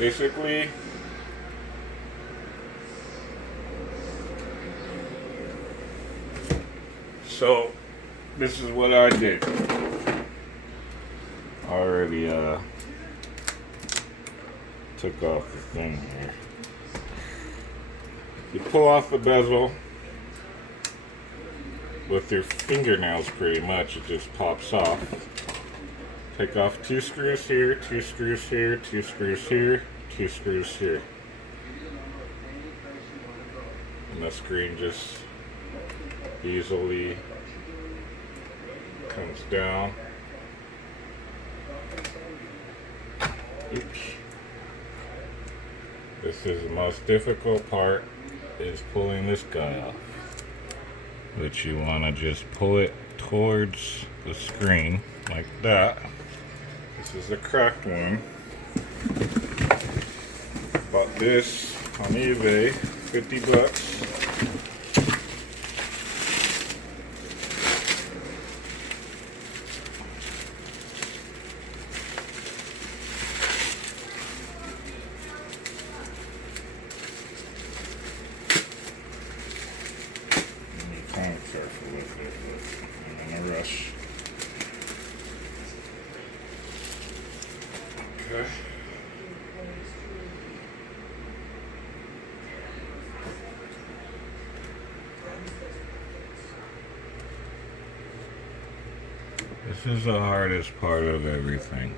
Basically, so this is what I did. I already took off the thing here. You pull off the bezel with your fingernails pretty much, it just pops off. Take off 2 screws here, 2 screws here, 2 screws here, 2 screws here. And the screen just easily comes down. Oops. This is the most difficult part, is pulling this guy off. But you want to just pull it towards the screen like that. This is a cracked one. Bought this on eBay, 50 bucks. Kind of careful with it, but I'm in a rush. Okay. This is the hardest part of everything.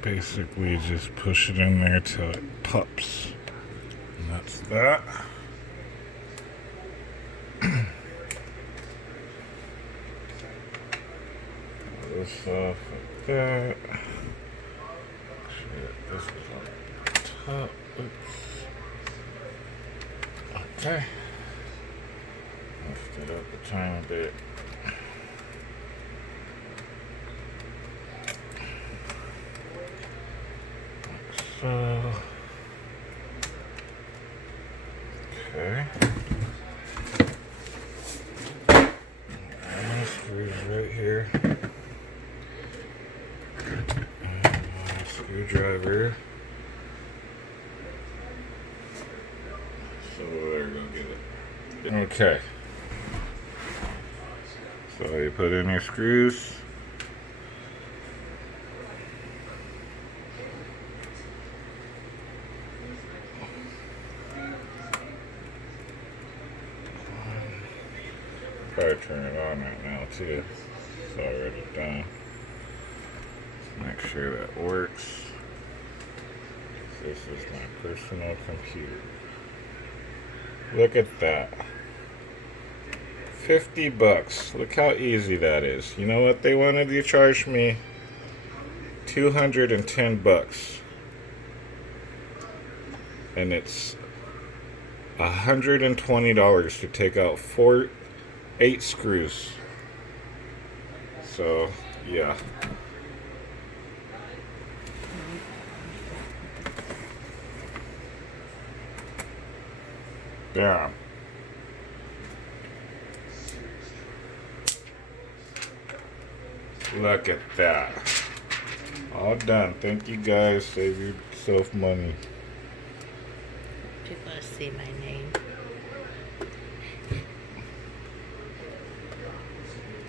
Basically just push it in there till it pops. And that's that. This off like that. Shit, this is on top. Oops. Okay. Lift it up a tiny bit. So, okay. And screws right here. And screwdriver. So there, go get it. Okay. So you put in your screws. Probably turn it on right now too. It's already done. Make sure that works. This is my personal computer. Look at that. 50 bucks. Look how easy that is. You know what they wanted to charge me? 210 bucks. And it's $120 to take out 8 screws. So, yeah. Damn. Look at that. All done. Thank you guys. Save yourself money. People see my name.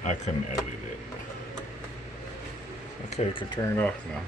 I couldn't edit it. Okay, you can turn it off now.